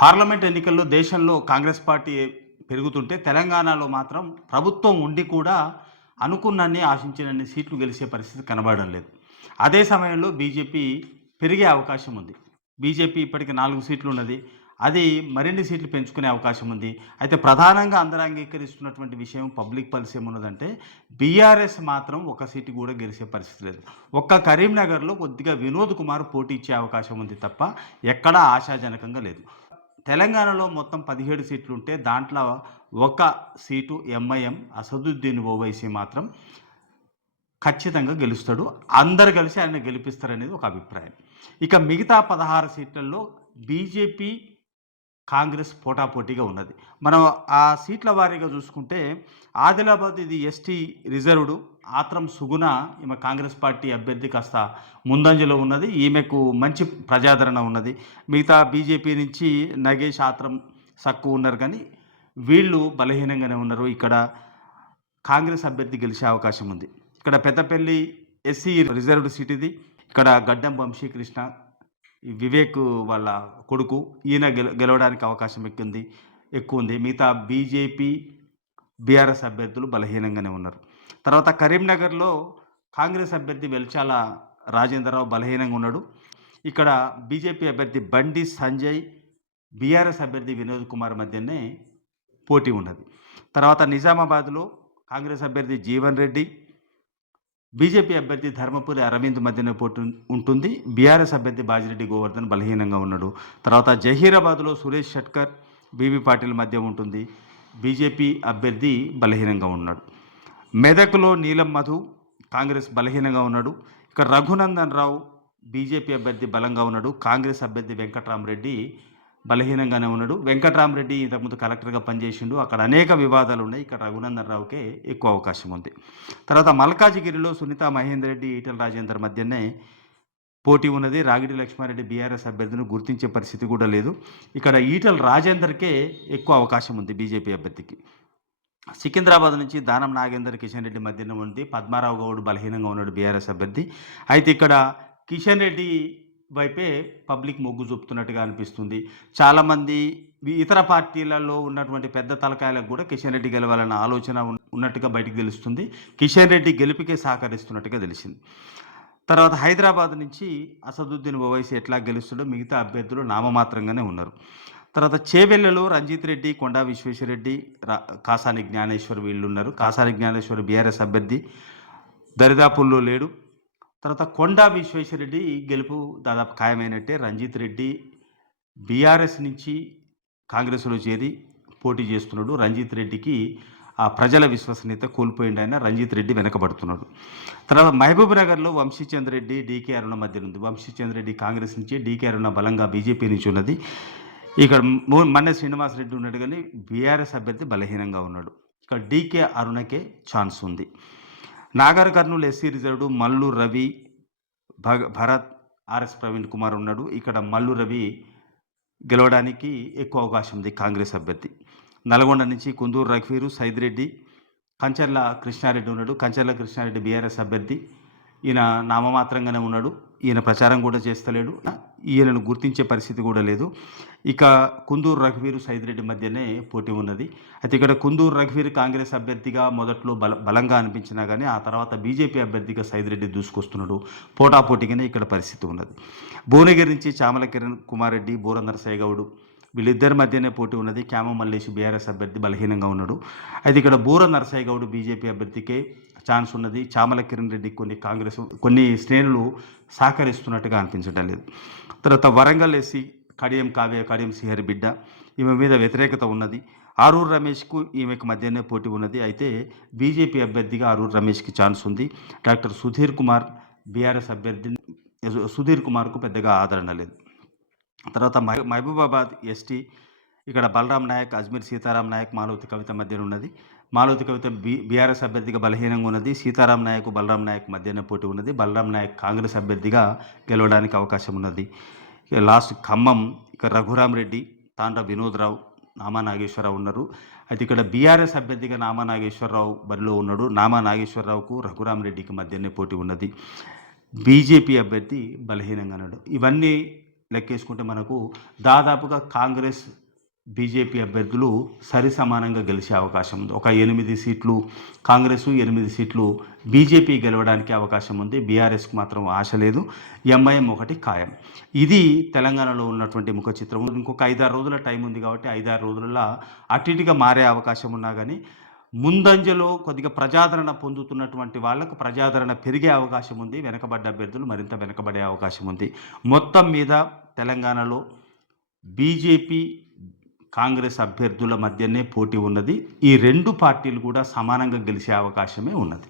Parliament ఎన్నికల్లో దేశంలో Congress party పెరుగుతుంటే తెలంగాణలో మాత్రం ప్రభుత్వం ఉండి కూడా అనుకున్నన్ని ఆశించినన్ని సీట్లు గెలిచే పరిస్థితి కనబడడం లేదు. అదే సమయంలో బీజేపీ పెరిగే అవకాశం ఉంది. బీజేపీ ఇప్పటికి నాలుగు సీట్లు ఉన్నది. అది మరిన్ని సీట్లు పెంచుకునే అవకాశం ఉంది. అయితే ప్రధానంగా అందరూ అంగీకరిస్తున్నటువంటి విషయం పబ్లిక్ పాలసీ ఏమున్నదంటే బీఆర్ఎస్ మాత్రం ఒక సీటు కూడా గెలిచే పరిస్థితి లేదు. ఒక్క కరీంనగర్లో కొద్దిగా వినోద్ కుమార్ పోటీ ఇచ్చే అవకాశం ఉంది తప్ప ఎక్కడా ఆశాజనకంగా లేదు. తెలంగాణలో మొత్తం పదిహేడు సీట్లు ఉంటే దాంట్లో ఒక సీటు ఎంఐఎం అసదుద్దీన్ ఓవైసీ మాత్రం ఖచ్చితంగా గెలుస్తాడు. అందరు కలిసి ఆయన గెలిపిస్తారనేది ఒక అభిప్రాయం. ఇక మిగతా పదహారు సీట్లలో బీజేపీ కాంగ్రెస్ పోటాపోటీగా ఉన్నది. మనం ఆ సీట్ల వారీగా చూసుకుంటే ఆదిలాబాద్ ఇది ఎస్టీ రిజర్వ్డ్ ఆత్రం సుగుణ ఈమె కాంగ్రెస్ పార్టీ అభ్యర్థి కాస్త ముందంజలో ఉన్నది. ఈమెకు మంచి ప్రజాదరణ ఉన్నది. మిగతా బీజేపీ నుంచి నగేష్ ఆత్రం సక్కు ఉన్నారు కానీ వీళ్ళు బలహీనంగానే ఉన్నారు. ఇక్కడ కాంగ్రెస్ అభ్యర్థి గెలిచే అవకాశం ఉంది. ఇక్కడ పెద్దపల్లి ఎస్సీ రిజర్వ్డ్ సీట్ ఇది. ఇక్కడ గడ్డం వంశీకృష్ణ వివేక్ వాళ్ళ కొడుకు ఈయన గెల గెలవడానికి అవకాశం ఎక్కుంది ఎక్కువ ఉంది మిగతా బీజేపీ బీఆర్ఎస్ అభ్యర్థులు బలహీనంగానే ఉన్నారు. తర్వాత కరీంనగర్లో కాంగ్రెస్ అభ్యర్థి వెల్చాల రాజేంద్రరావు బలహీనంగా ఉన్నాడు. ఇక్కడ బీజేపీ అభ్యర్థి బండి సంజయ్ బీఆర్ఎస్ అభ్యర్థి వినోద్ కుమార్ మధ్యనే పోటీ ఉన్నది. తర్వాత నిజామాబాద్లో కాంగ్రెస్ అభ్యర్థి జీవన్ రెడ్డి బీజేపీ అభ్యర్థి ధర్మపురి అరవింద్ మధ్యన పోటీ ఉంటుంది. బీఆర్ఎస్ అభ్యర్థి బాజిరెడ్డి గోవర్ధన్ బలహీనంగా ఉన్నాడు. తర్వాత జహీరాబాద్లో సురేష్ షట్కర్ బీబీ పాటిల్ మధ్య ఉంటుంది. బీజేపీ అభ్యర్థి బలహీనంగా ఉన్నాడు. మెదక్లో నీలం మధు కాంగ్రెస్ బలహీనంగా ఉన్నాడు. ఇక రఘునందన్ రావు బీజేపీ అభ్యర్థి బలంగా ఉన్నాడు. కాంగ్రెస్ అభ్యర్థి వెంకట్రామరెడ్డి బలహీనంగానే ఉన్నాడు. వెంకట్రామరెడ్డి ఇంతకుముందు కలెక్టర్గా పనిచేసిండు. అక్కడ అనేక వివాదాలు ఉన్నాయి. ఇక్కడ రఘునందన్ రావుకే ఎక్కువ అవకాశం ఉంది. తర్వాత మల్కాజిగిరిలో సునీత మహేందర్ రెడ్డి ఈటల రాజేందర్ మధ్యనే పోటీ ఉన్నది. రాగిడి లక్ష్మారెడ్డి బీఆర్ఎస్ అభ్యర్థిని గుర్తించే పరిస్థితి కూడా లేదు. ఇక్కడ ఈటల రాజేందర్కే ఎక్కువ అవకాశం ఉంది బీజేపీ అభ్యర్థికి. సికింద్రాబాద్ నుంచి దానం నాగేందర్ కిషన్ రెడ్డి మధ్యన ఉంది. పద్మారావు గౌడ్ బలహీనంగా ఉన్నాడు బీఆర్ఎస్ అభ్యర్థి. అయితే ఇక్కడ కిషన్ రెడ్డి వైపే పబ్లిక్ మొగ్గు చూపుతున్నట్టుగా అనిపిస్తుంది. చాలామంది ఇతర పార్టీలలో ఉన్నటువంటి పెద్ద తలకాయలకు కూడా కిషన్ రెడ్డి గెలవాలన్న ఆలోచన ఉన్నట్టుగా బయటకు తెలుస్తుంది. కిషన్ రెడ్డి గెలుపుకే సహకరిస్తున్నట్టుగా తెలిసింది. తర్వాత హైదరాబాద్ నుంచి అసదుద్దీన్ ఓవైసీ ఎట్లా గెలుస్తాడో మిగతా అభ్యర్థులు నామమాత్రంగానే ఉన్నారు. తర్వాత చేవెళ్ళలో రంజిత్ రెడ్డి కొండా విశ్వేశ్వరరెడ్డి రా- కాసాని జ్ఞానేశ్వర్ వీళ్ళు ఉన్నారు. కాసాని జ్ఞానేశ్వర్ బీఆర్ఎస్ అభ్యర్థి. దరిదాపుల్లో లేడు. తర్వాత కొండా విశ్వేశ్వరరెడ్డి గెలుపు దాదాపు ఖాయమైనట్టే. రంజిత్ రెడ్డి బీఆర్ఎస్ నుంచి కాంగ్రెస్లో చేరి పోటీ చేస్తున్నాడు. రంజిత్ రెడ్డికి ఆ ప్రజల విశ్వసనీయత కోల్పోయింది ఆయన. రంజిత్ రెడ్డి వెనకబడుతున్నాడు. తర్వాత మహబూబ్ నగర్లో వంశీచంద్ర రెడ్డి డీకే అరుణ మధ్య ఉంది. వంశీచంద్ర రెడ్డి కాంగ్రెస్ నుంచి డీకే అరుణ బలంగా బీజేపీ నుంచి ఉన్నది. ఇక్కడ మన్నె శ్రీనివాస్ రెడ్డి ఉన్నాడు కానీ బీఆర్ఎస్ అభ్యర్థి బలహీనంగా ఉన్నాడు. ఇక్కడ డీకే అరుణకే ఛాన్స్ ఉంది. నాగర్ కర్నూలు ఎస్సీ రిజర్వ్డ్ మల్లు రవి భగ భరత్ ఆర్ఎస్ ప్రవీణ్ కుమార్ ఉన్నాడు. ఇక్కడ మల్లు రవి గెలవడానికి ఎక్కువ అవకాశం ఉంది కాంగ్రెస్ అభ్యర్థి. నల్గొండ నుంచి కుందూరు రఘువీరు సైదిరెడ్డి కంచర్ల కృష్ణారెడ్డి ఉన్నాడు. కంచర్ల కృష్ణారెడ్డి బీఆర్ఎస్ అభ్యర్థి. ఈయన నామమాత్రంగానే ఉన్నాడు. ఈయన ప్రచారం కూడా చేస్తలేడు. ఈయనను గుర్తించే పరిస్థితి కూడా లేదు. ఇక కుందూరు రఘువీరు సైదిరెడ్డి మధ్యనే పోటీ ఉన్నది. అయితే ఇక్కడ కుందూరు రఘువీర్ కాంగ్రెస్ అభ్యర్థిగా మొదట్లో బల బలంగా అనిపించినా కానీ ఆ తర్వాత బీజేపీ అభ్యర్థిగా సైదిరెడ్డి దూసుకొస్తున్నాడు. పోటాపోటీగానే ఇక్కడ పరిస్థితి ఉన్నది. భువనగిరి నుంచి చామల కిరణ్ కుమారెడ్డి రెడ్డి సైగౌడు వీళ్ళిద్దరి మధ్యనే పోటీ ఉన్నది. క్యామ మల్లేష్ బీఆర్ఎస్ అభ్యర్థి బలహీనంగా ఉన్నాడు. అయితే ఇక్కడ బూర నరసయ్య గౌడ్ బీజేపీ అభ్యర్థికే ఛాన్స్ ఉన్నది. చామల కిరణ్ రెడ్డి కొన్ని కాంగ్రెస్ కొన్ని శ్రేణులు సహకరిస్తున్నట్టుగా అనిపించడం లేదు. తర్వాత వరంగల్ ఎస్సీ కడియం కావ్య కడియం శ్రీహరి బిడ్డ ఈమె మీద వ్యతిరేకత ఉన్నది. ఆరూరు రమేష్కు ఈమెకు మధ్యనే పోటీ ఉన్నది. అయితే బీజేపీ అభ్యర్థిగా ఆరూరు రమేష్కి ఛాన్స్ ఉంది. డాక్టర్ సుధీర్ కుమార్ బీఆర్ఎస్ అభ్యర్థి సుధీర్ కుమార్కు పెద్దగా ఆదరణ లేదు. తర్వాత మహబూబాబాద్ ఎస్టీ ఇక్కడ బలరాం నాయక్ అజ్మీర్ సీతారాం నాయక్ మాలవతి కవిత మధ్యన ఉన్నది. మాలవతి కవిత బీ బీఆర్ఎస్ అభ్యర్థిగా బలహీనంగా ఉన్నది. సీతారాం నాయక్ బలరాం నాయక్ మధ్యన పోటీ ఉన్నది. బలరాం నాయక్ కాంగ్రెస్ అభ్యర్థిగా గెలవడానికి అవకాశం ఉన్నది. లాస్ట్ ఖమ్మం ఇక రఘురామ్ రెడ్డి తాండ్ర వినోద్రావు నామా నాగేశ్వరరావు ఉన్నారు. అయితే ఇక్కడ బీఆర్ఎస్ అభ్యర్థిగా నామా నాగేశ్వరరావు బరిలో ఉన్నాడు. నామా నాగేశ్వరరావుకు రఘురామ్ రెడ్డికి మధ్యనే పోటీ ఉన్నది. బీజేపీ అభ్యర్థి బలహీనంగా ఉన్నాడు. ఇవన్నీ లెక్కేసుకుంటే మనకు దాదాపుగా కాంగ్రెస్ బీజేపీ అభ్యర్థులు సరి సమానంగా గెలిచే అవకాశం ఉంది. ఒక ఎనిమిది సీట్లు కాంగ్రెస్ ఎనిమిది సీట్లు బీజేపీ గెలవడానికి అవకాశం ఉంది. బీఆర్ఎస్కి మాత్రం ఆశ లేదు. ఎంఐఎం ఒకటి ఖాయం. ఇది తెలంగాణలో ఉన్నటువంటి ముఖ చిత్రం. ఇంకొక ఐదారు రోజుల టైం ఉంది కాబట్టి ఐదారు రోజులలో అటు ఇటుగా మారే అవకాశం ఉన్నా కానీ ముందంజలో కొద్దిగా ప్రజాదరణ పొందుతున్నటువంటి వాళ్ళకు ప్రజాదరణ పెరిగే అవకాశం ఉంది. వెనకబడ్డ అభ్యర్థులు మరింత వెనకబడే అవకాశం ఉంది. మొత్తం మీద తెలంగాణలో బీజేపీ కాంగ్రెస్ అభ్యర్థుల మధ్యనే పోటీ ఉన్నది. ఈ రెండు పార్టీలు కూడా సమానంగా గెలిచే అవకాశమే ఉన్నది.